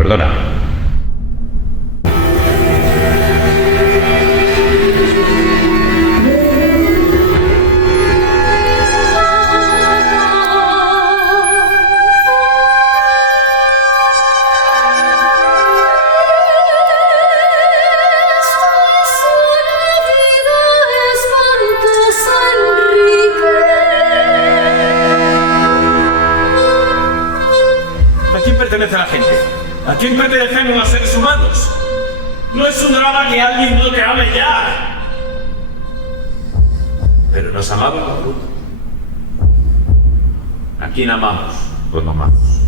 Perdona. ¿A quién pertenece la gente? ¿A quién pertenecemos los seres humanos? No es un drama que alguien no te ame ya. Pero nos amamos. ¿A quién amamos? Pues no más.